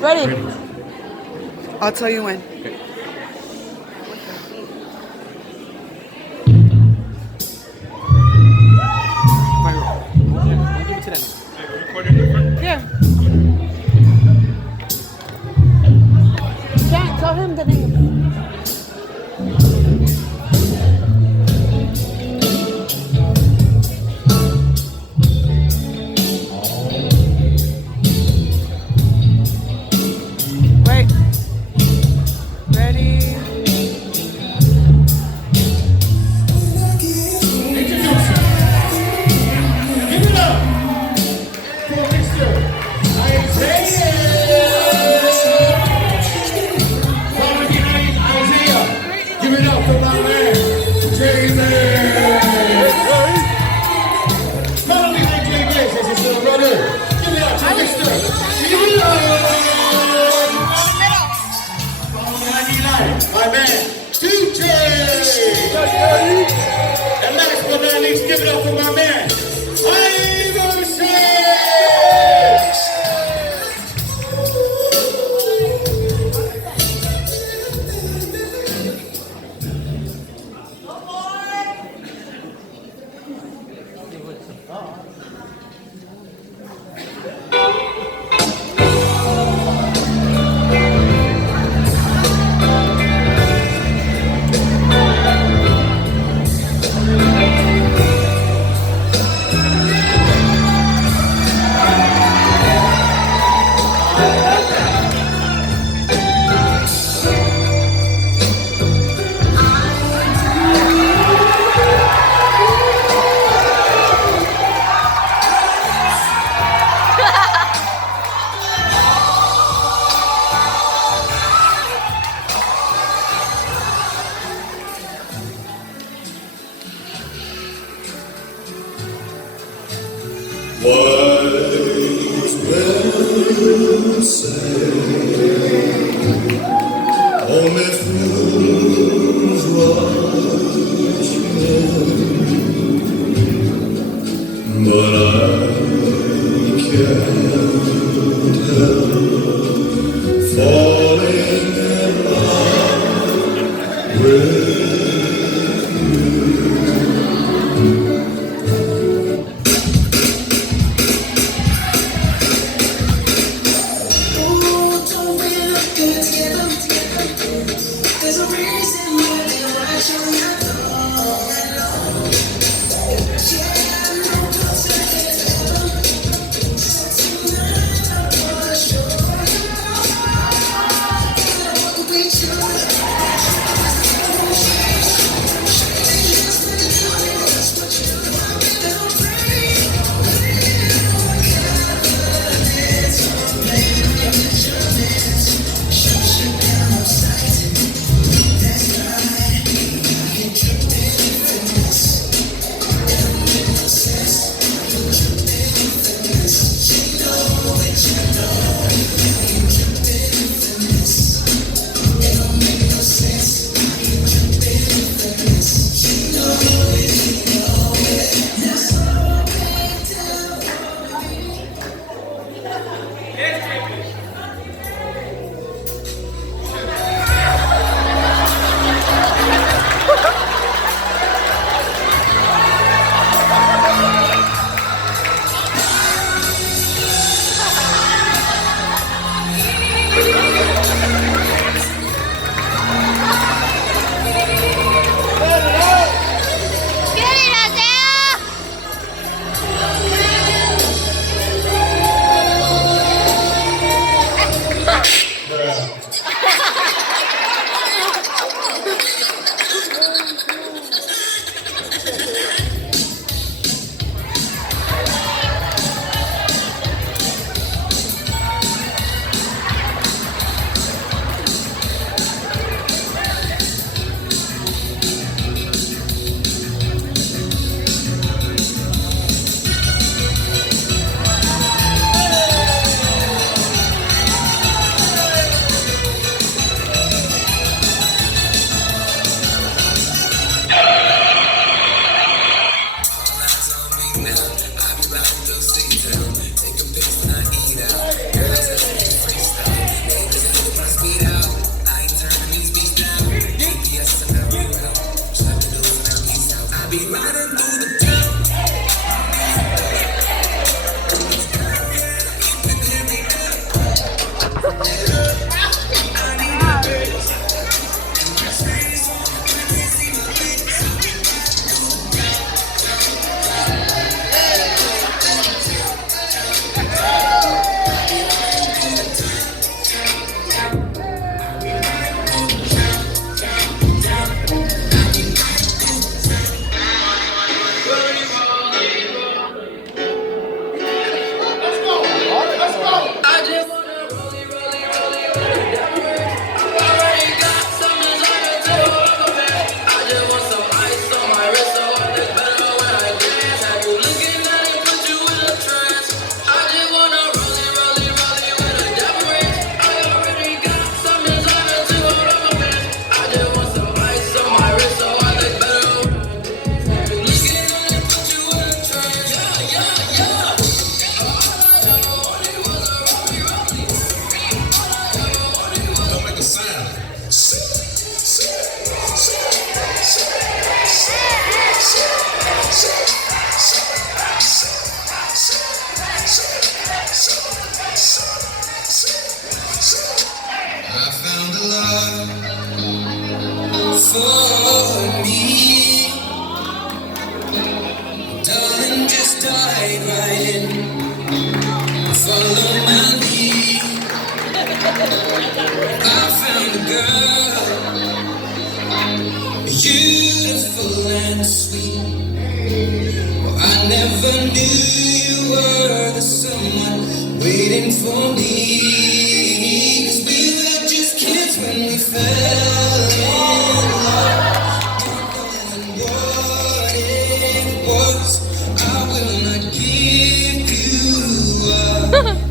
Ready? Ready. I'll tell you when. Okay. Don't give it to them. Yeah. Can't tell him the name. Wait. Ready? Give it up for Mr. Isaiah. Coming behind Isaiah. Give it up for my man, Jay-Z. Coming behind Jay-Z, this is my brother. Give it up to Mr. Eli. Coming behind Eli, my man, DJ. And last but not least, give it up for my man, Iverson! Wise men say only fools rush in, but I can't help falling in love with There's a reason why they watch you not all that long. Yeah, I know what's ahead of them. So tonight I'm gonna show you what we do. for me. Darling, just dive right in. Follow my lead. I found a girl, beautiful and sweet. I never knew you were the someone waiting for me. 'Cause we were just kids when we fell in love. Not knowing what it was. I will not give you up.